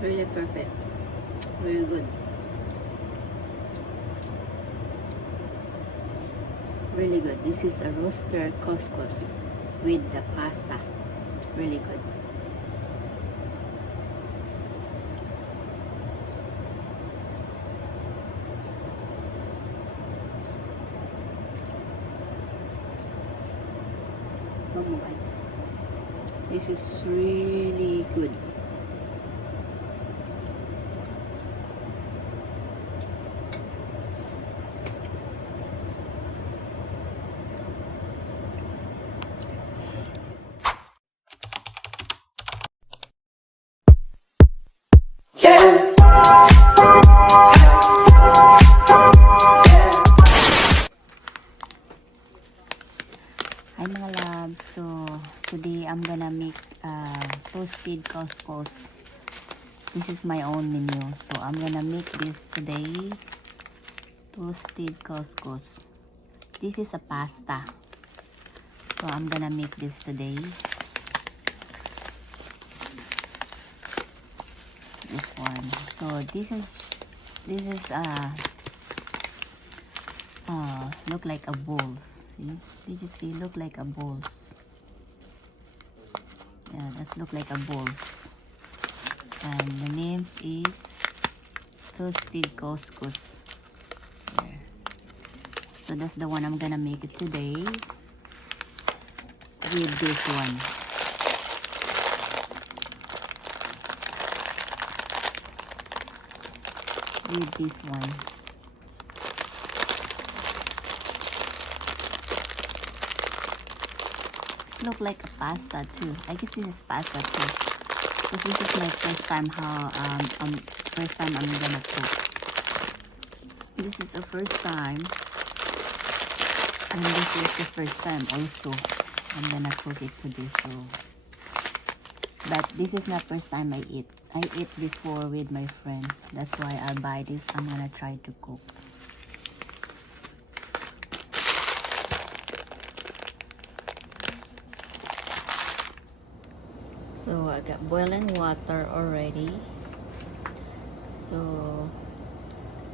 Really perfect. Really good. Really good. This is a roasted couscous with the pasta. Really good. Oh my God. This is really good. Hi mga loves, so today I'm gonna make toasted couscous. This is my own menu, so I'm gonna make this today. Toasted couscous. This is a pasta, so I'm gonna make this today. This one. So this is look like a bowl. See? Did you see? Look like a bowl. Yeah, that's look like a bowl. And the name is toasted couscous. There. So that's the one I'm gonna make it today with this one. With this one. It look like a pasta too. I guess this is pasta too. Because this is my first time I'm gonna cook. This is the first time, and this is the first time also I'm gonna cook it today. So, but this is not first time I eat. I ate before with my friend. That's why I buy this. I'm gonna try to cook. So I got boiling water already. So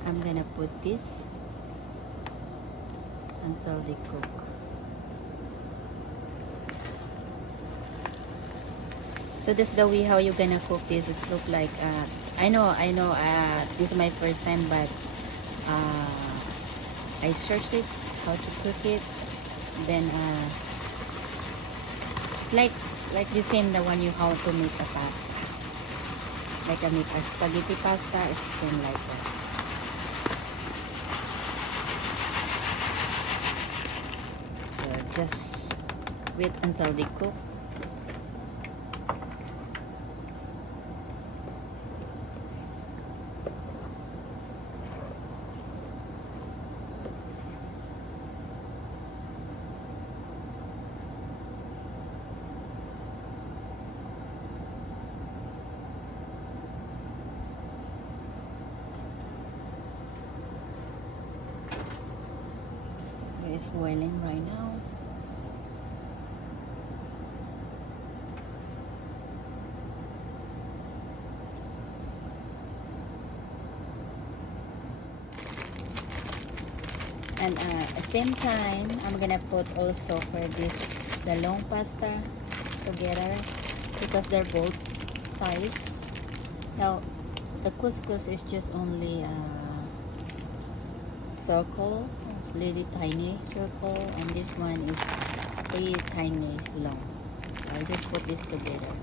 I'm gonna put this until they cook. So that's the way how you're gonna cook this. It look like I know this is my first time, but I searched it how to cook it. Then it's like the same the one you how to make a pasta. Like I make a spaghetti pasta, it's same like that. So just wait until they cook. It's boiling right now. And at the same time, I'm gonna put also for this the long pasta together because they're both size. Now the couscous is just only circle, really tiny circle, and this one is really tiny long. I'll just put this together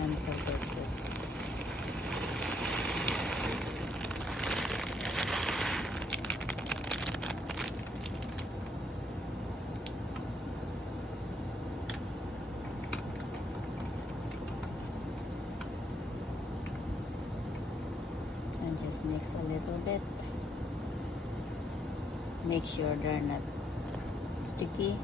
and cover it. And just mix a little bit. Make sure they're not sticky.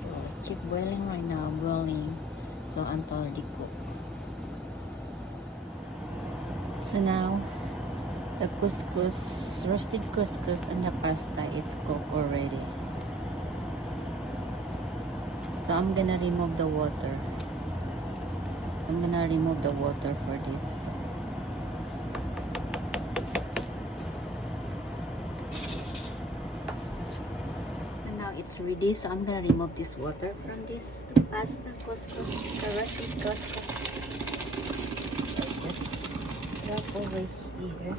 So keep boiling right now, boiling. So until they cook. So now the couscous, roasted couscous and the pasta, it's cooked already. So I'm gonna remove the water. I'm gonna remove the water for this. So now it's ready. So I'm gonna remove this water from this pasta couscous, the roasted couscous. Just drop over here.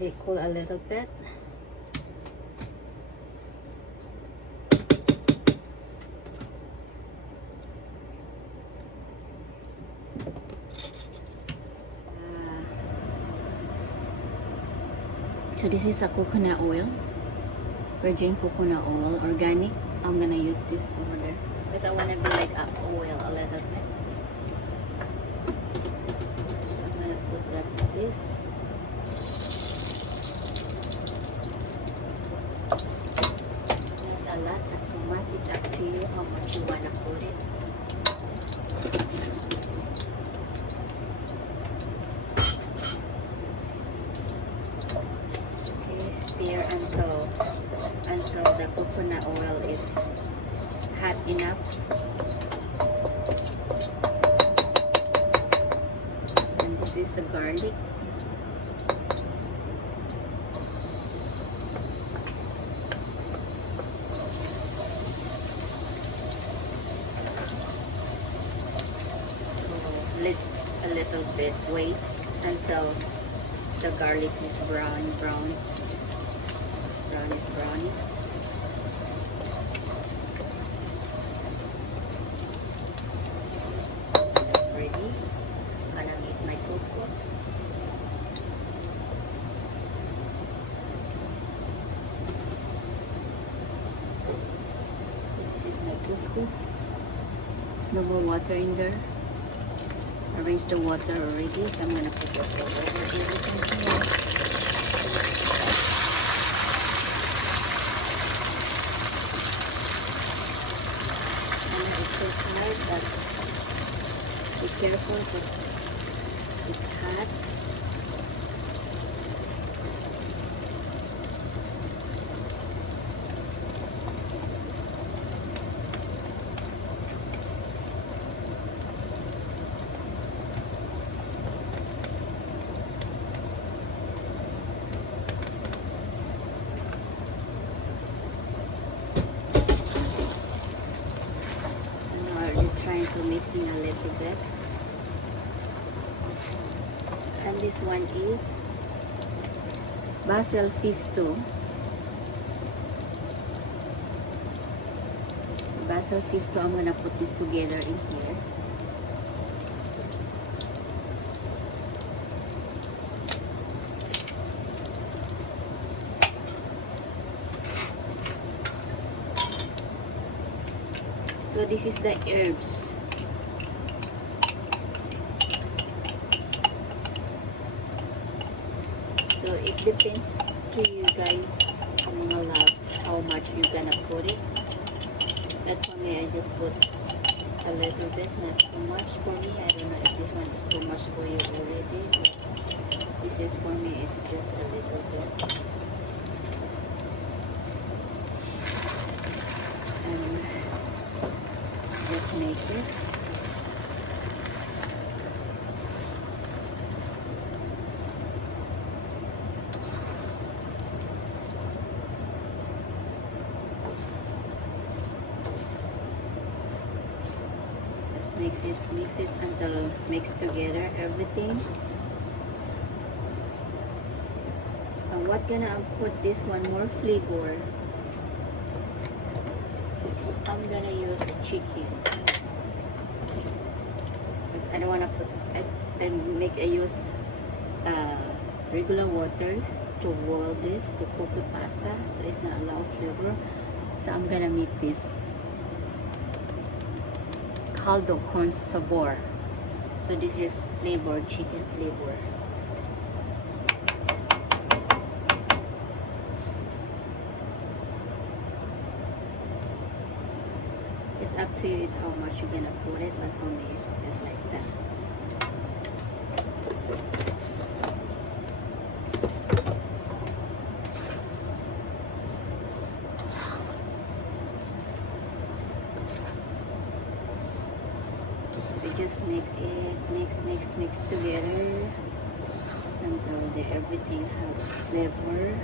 They cool a little bit. So this is a coconut oil, virgin coconut oil, organic. I'm gonna use this over there because I wanna be like a oil a little bit. So I'm gonna put that like this. Not a lot, not too much. It's up to you how much you wanna put it. Stir until the coconut oil is hot enough. And this is the garlic. So let's a little bit wait until the garlic is brownish. That's ready. I'm gonna make my couscous. This is my couscous. There's no more water in there. Arrange the water already, so I'm gonna put water over everything here. But be careful because it's hot. Trying to mixing a little bit, and this one is basil pesto. Basil pesto. I'm gonna put this together in here. So this is the herbs. So it depends to you guys, mga loves, how much you're gonna put it. But for me, I just put a little bit, not too much for me. I don't know if this one is too much for you already. This is for me, it's just a little bit. Just mix it. Just mix it until mix together everything. And what gonna put this one more flavor? I'm gonna use chicken because I don't wanna put. I make a use regular water to boil this to cook the pasta, so it's not a lot of flavor. So I'm gonna make this caldo con sabor. So this is flavor, chicken flavor. It's up to you how much you're gonna put it, but for me it's just like that. We just mix it, mix together until everything has flavor.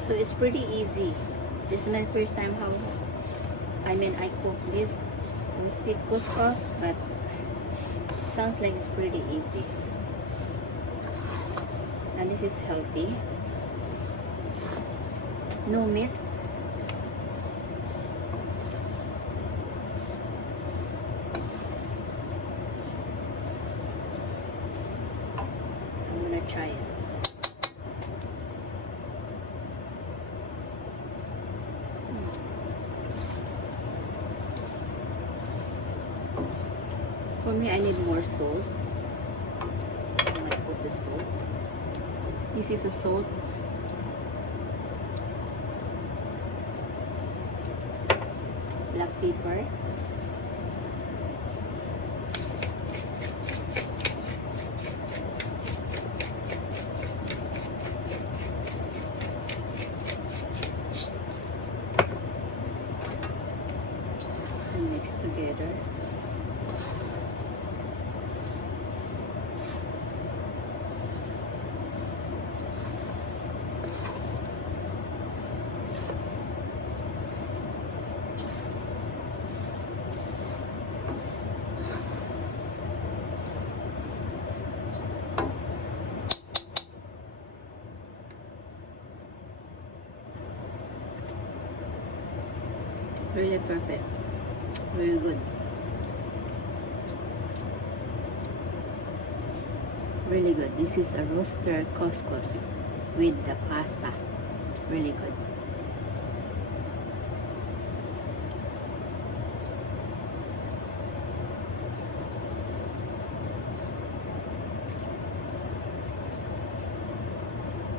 So it's pretty easy. This is my first time I cook this roasted couscous, but sounds like it's pretty easy. And this is healthy. No meat. So I'm gonna try it. For me, I need more salt. I'm gonna put the salt. This is a salt. Black pepper. And mix together. Really perfect. Really good. Really good. This is a roasted couscous with the pasta. Really good.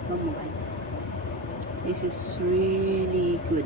Oh my God. This is really good.